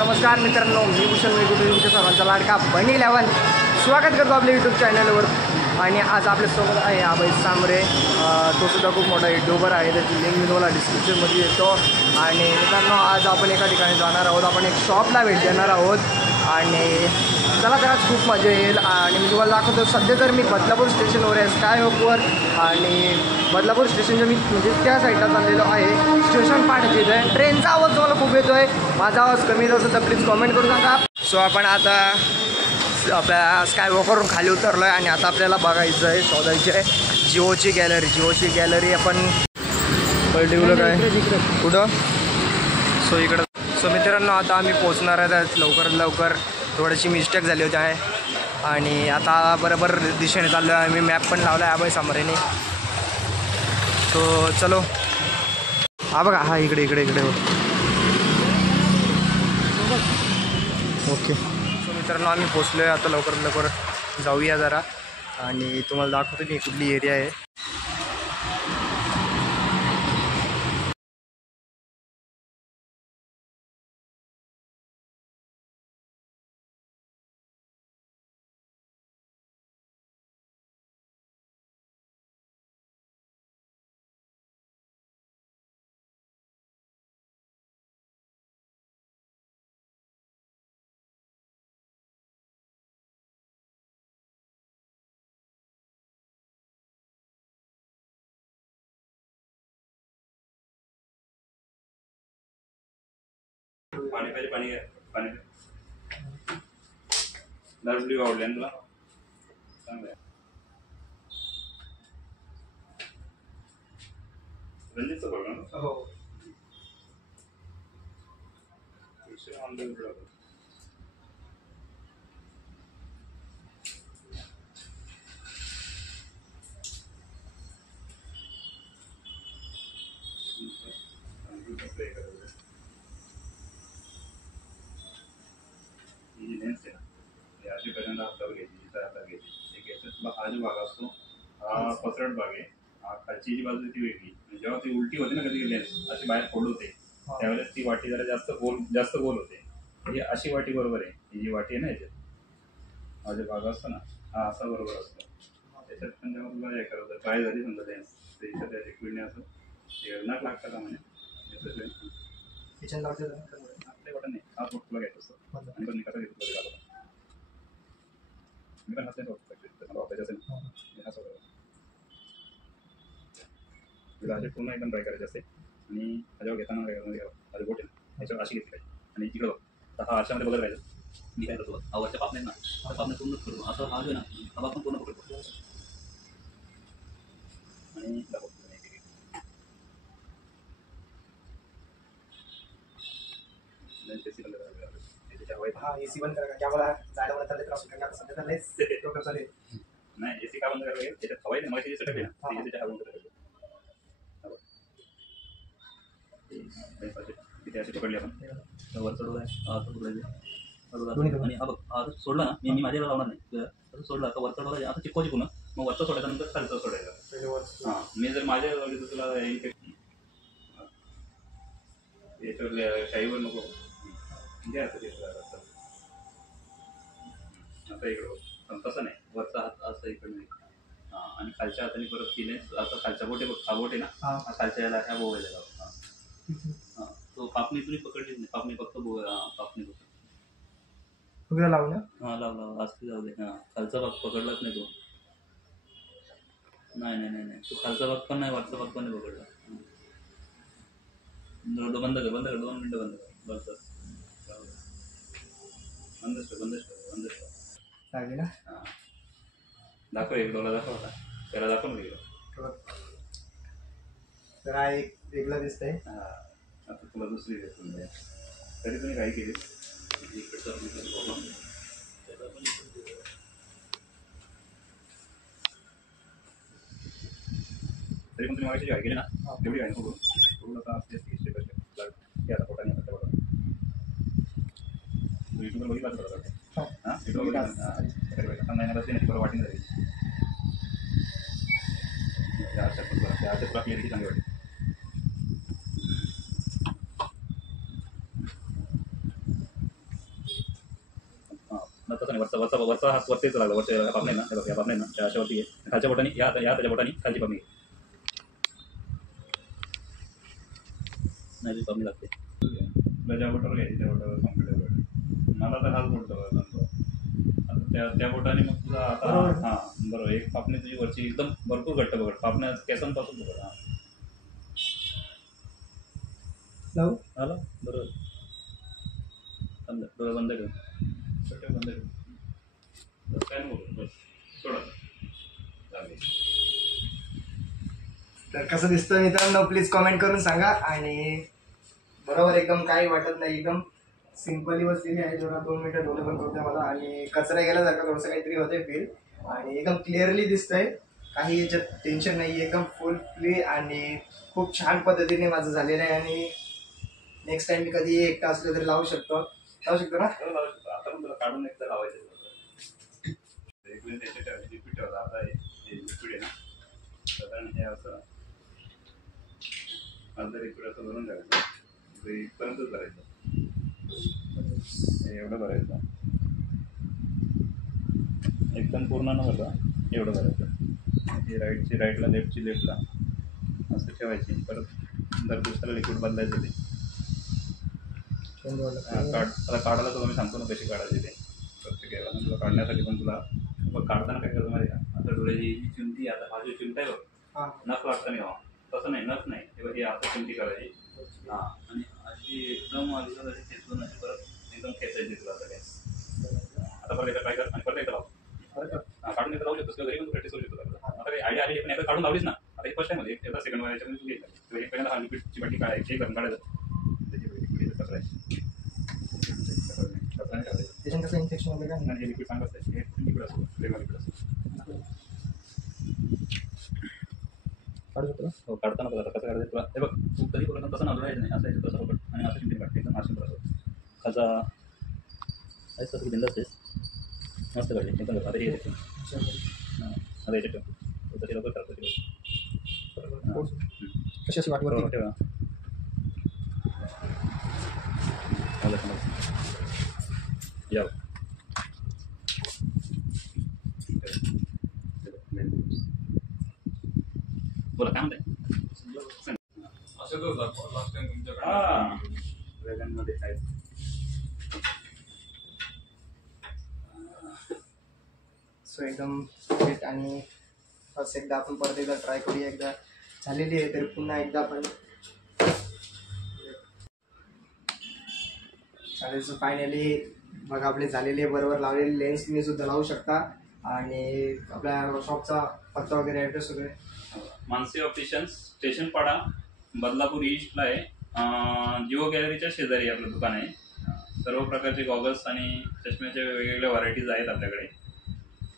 नमस्कार मित्रांनो, मी भूषण वेगुटे तुमच्या सर्वांचा लाडका बनी 11 स्वागत करतो आपल्या यूट्यूब चॅनलवर. आणि आज आपल्यासोबत आहे अभय सांबरे. तो सुद्धा खूप मोठा यूट्यूबर आहे, त्याची लिंक मी तुम्हाला डिस्क्रिप्शनमध्ये येतो. आणि मित्रांनो, आज आपण एका ठिकाणी जाणार आहोत. आपण एक शॉपला भेट देणार आहोत आणि चला तर आज खूप मजा येईल. आणि मी तुम्हाला दाखवतो, सध्या तर मी बदलापूर स्टेशनवर आहे, स्कायवॉकवर. आणि बदलापूर स्टेशनच्या मी म्हणजे त्या साईडला चाललेलो आहे, स्टेशन पाठचे इथे. ट्रेनचा आवाज तुम्हाला खूप येतो आहे, माझा आवाज कमी येत असेल तर प्लीज कॉमेंट करून सांगा. सो आपण आता आपल्या स्कायवॉकवरून खाली उतरलो आहे आणि आता आपल्याला बघायचं आहे, शोधायची आहे जिओची गॅलरी. जिओची गॅलरी आपण पलटिवलं काय कुठं. सो इकडं. सो मित्रांनो, आता आम्ही पोचणार आहेत लवकरात लवकर. थोडीशी मिस्टेक झाली होती आहे आणि आता बरोबर दिशेने चाललो आहे. आम्ही मॅप पण लावला आहे अभय सांबरेने. सो चलो. हा बघा, हा इकडे इकडे इकडे ओके. सो मित्रांनो, आम्ही पोचलो आहे. आता लवकरात लवकर जाऊया जरा आणि तुम्हाला दाखवतो की कुठली एरिया आहे. पाणी पाहिजे, पाणी घ्या, पाणी दारू आवडली ना तुला? चांगलं आहे. रणजितचं बघ ना. हो. अशी पहिल्यांदा हातावर घ्यायची, इथं हातावर घ्यायची. एक याच्यात तुला हा जो भाग असतो हा पसरट भाग आहे. खालची जी बाजू ती वेगळी. जेव्हा ती उलटी होते ना कधी लेन्स अशी बाहेर फोड होते, त्यावेळेस ती वाटी जरा जास्त गोल होते. म्हणजे अशी वाटी बरोबर आहे. ही जी वाटी आहे ना, याच्यात हा जो भाग असतो ना, हा असा बरोबर असतो. त्याच्यात पण जेव्हा तुला हे करायचं ट्राय झाली समजा लेन्स, तर याच्यात त्या लिक्विडने असं नाक लागतं का म्हणे किचन लावते आपल्या वाटत नाही. हा बोट तुला घ्यायचा असतो आणि पण कसा घेतो मी पण हात मला वापरायचं असेल हा सगळं तुला असे पूर्ण एकदम ट्राय करायचे असते. आणि ह्याच्यावर घेताना काय करणार, माझी बोट आहे ना ह्याच्यावर अशी घेतली पाहिजे आणि तिकडं बघ, तर हा अशामध्ये बघत राहायचं. मी काय करतो, आवडच्या पापण्या ना, हा पापण्या पूर्ण करतो असं हा जो ना, हा आपण पूर्ण पकडतो आणि दाखवतो. हा एसी बंद करा, आम्हाला जायला मला चालले त्रास होतो. सध्या तर लयच डोक्यात चालले. नाही, एसी का बंद करायला लागेल, त्याच्यात हवा आहे ना, मला सेटअप आहे ना, त्याच्या हवा बंद करायला तिथे अशी पकडली आपण वर चढवलं आहे आणि हा सोडला ना, मी माझ्याला लावणार नाही. असं सोडला आता वर चढवला, आता चिपको ना, मग वरचा सोडायचा नंतर खालचा सोडायचा. हां, मी जर माझ्या लावली तर तुला याच्यावर शाईवर नको द्या. आता इकडं पण तसं नाही, वरचा हात असं इकडं नाही. हां, आणि खालच्या हाताने परत केले असं. खालच्या बोटे बघ, हा बोट आहे ना, हा खालच्या याला ह्या बोवायला लावा. हां, तो पापणी तुम्ही पकडलीच नाही, पापणी फक्त पापणी पकड लावू ना. हां, लाव असं जाऊ दे. हां, खालचा भाग पकडलाच नाही तो. नाही नाही नाही नाही, तो खालचा भाग पण नाही, वरचा भाग पण नाही पकडला. बंद कर 2 मिनटं बंद कर. बस बंदच कर. लागली ना. हां, दाखव एक डोला दाखव. आता त्याला दाखव ना. तर हा एक वेगळा दिसतंय. हां, आता तुला दुसरी दिसतो. तरी तुम्ही काय केली इकडचं तरी पण तुम्ही मागायची काय केली ना, तेवढी आहे नको करून आता असते स्टेप आता पोटाने युट्यूबवर बघितलं बरोबर. हां, युट्यूबवर बघितलं नाही बरोबर वाटेल जाईल. त्या तुला क्लिअरिटी चांगली वाटेल. तसं नाही, वरचा हात वरतीच लागला, वरच्या पापणे ना, हे बघ या पापणे ना त्या अशावरती आहे, खालच्या बोटाने या त्याच्या बोटाने खालची पापणी नाही, पापणी लागते ज्या बोटावर घ्यायची त्या बोटावर कम्प्लीट. मला तर हाच बोट जमतो आता त्या बोटाने मग तुझा आता हां बरोबर. एक पापणी तुझी वरची एकदम भरपूर घट्ट पकड, पापण्या केसांपासून पकड. हां लावू आलं बरोबर. डोळे बंद ठेव, छोटे बंद ठेव, बस काय नाही बोलू, बस सोडा चालेल. तर कसं दिसतं मित्रांनो प्लीज कमेंट करून सांगा. आणि बरोबर एकदम काही वाटत नाही, एकदम सिम्पली बसलेली आहे. जरा 2 मिनिटं डोळे पण करते मला आणि कचरा गेल्यासारखं थोडंसं काहीतरी होते फील. आणि एकदम क्लिअरली दिसतंय, काही याच्यात टेन्शन नाही, एकदम फुल फ्री आणि खूप छान पद्धतीने माझं झालेलं आहे. आणि नेक्स्ट टाइम मी कधी एकटा असलो तरी लावू शकतो ना. लावू शकतो. आता पण तुला काढून एकदा लावायचं लिक्विड ठेवलं. आता हे लिक्विड आहे ना, साधारण हे असं अर्धा लिक्विड असं भरून ठेवायचं, इथपर्यंतच भरायचं, एवढं भरायचं, एकदम पूर्ण न भरता एवढं भरायचं. हे राईटची राईटला, लेफ्टची लेफ्टला असं ठेवायची. परत जर दुसरं लिक्विड बदलायचं ते आता काढायला तुला मी सांगतो ना कशी काढायची ते प्रत्येक याला. तुला काढण्यासाठी पण तुला काढताना काय करतो माहिती का, आता डोळ्याची जी चिमटी, आता हा जो चिमटा आहे बघ, नख लागतं नाही तसं नाही, नख नाही, हे बघ हे आता चिमटी करायची. हां आणि अशी एकदम अशी खेचून अशी परत एकदम खेचायची तुला आता काय. आता परत एकदा ट्राय कर आणि परत एकदा लाव. काढून एकदा लावू शकतोस किंवा घरी पण प्रॅक्टिस करू शकतो. आता काही आयडिया आली पण एकदा काढून लावलीस ना, आता हे फर्स्ट टाइम मध्ये एकदा सेकंड वर याच्यामध्ये तू घेतला एक पहिल्यांदा हा लिक्विडची बाटली काढायची, करून काढायचं त्याच्यानं कसं इन्फेक्शन वगैरे काय हे लिक्विड चांगलं असतं, हे लिक्विड असतो, फ्लेवर लिक्विड असतो. काढू शकतो. हो काढताना बघा कसं काढायचं तुला. हे बघ तू कधी बघत तसं नाजून नाही, असं यायचं तसं बघ आणि असं चिंती काढते एकदम असं बरोबर खालचा आहे तसं बिंदास आहेस मस्त काढले एकदम. आता हे येते हां आता याच्यात ठेव, तशी लवकर करतो कशी अशी वाटवर ठेवा. या बोला काय म्हणताय. असं होतं लास्ट टाइम तुमच्याकडे. हां वेगांमध्ये आहेत. सो एकदम फिट. आणि फर्स्ट एकदा आपण परत एकदा ट्राय करूया. एकदा झालेली आहे तरी पुन्हा एकदा आपण चालेल. सो फायनली मग आपले झालेले बरोबर लावलेले लेन्स तुम्ही सुद्धा लावू शकता. आणि आपल्या शॉपचा पत्ता वगैरे ॲड्रेस वगैरे. मानसी ऑप्टिशियन्स स्टेशन पाडा बदलापूर ईस्टला आहे. जिओ गॅलरीच्या शेजारी आपलं दुकान आहे. सर्व प्रकारचे गॉगल्स आणि चष्म्याच्या वेगवेगळ्या व्हरायटीज आहेत आपल्याकडे.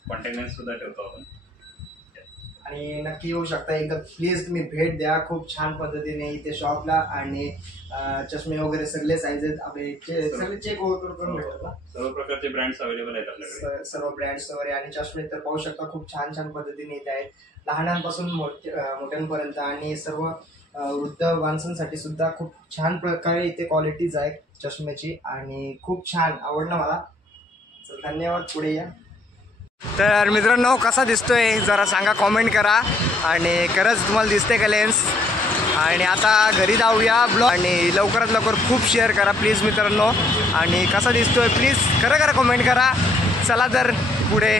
कॉन्टॅक्ट लेन्स सुद्धा ठेवतो आपण आणि नक्की येऊ शकता. एकदा प्लीज तुम्ही भेट द्या. खूप छान पद्धतीने इथे शॉपला. आणि चष्मे वगैरे सगळे साईजेस आपले सगळे चेक करून भेटतात ना. सर्व प्रकारचे ब्रँड्स अवेलेबल आहेत आपल्याकडे. सर्व ब्रँड्स वगैरे. आणि चष्मे तर पाहू शकता खूप छान छान पद्धतीने इथे आहेत, लहानांपासून मोठ्यांपर्यंत. आणि सर्व वृद्ध माणसांसाठी सुद्धा खूप छान प्रकारे इथे क्वालिटीज आहेत चष्म्याची. आणि खूप छान आवडलं मला. तर धन्यवाद. पुढे या. तर मित्रांनो कसा दिसतोय जरा सांगा, कॉमेंट करा. आणि खरंच तुम्हाला दिसते का लेन्स. आणि आता घरी जाऊया ब्लॉग. आणि लवकरात लवकर खूप शेअर करा प्लीज मित्रांनो. आणि कसा दिसतोय प्लीज खरं कॉमेंट करा. चला तर पुढे.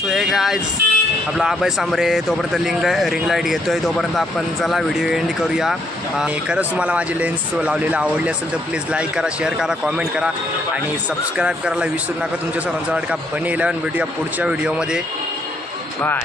सो हे गाईज आपला अभय सांबरे तोपर्यंत रिंग लाईट घेतोय, तोपर्यंत आपण चला व्हिडिओ एंड करूया. आणि खरंच तुम्हाला माझी लेन्स लावलेला आवडली असेल तर प्लीज लाईक करा, शेअर करा, कॉमेंट करा आणि सबस्क्राईब करायला विसरू नका. तुमच्या सर्वांचा लाडका बनी 11 भेटूया पुढच्या व्हिडिओमध्ये. बाय.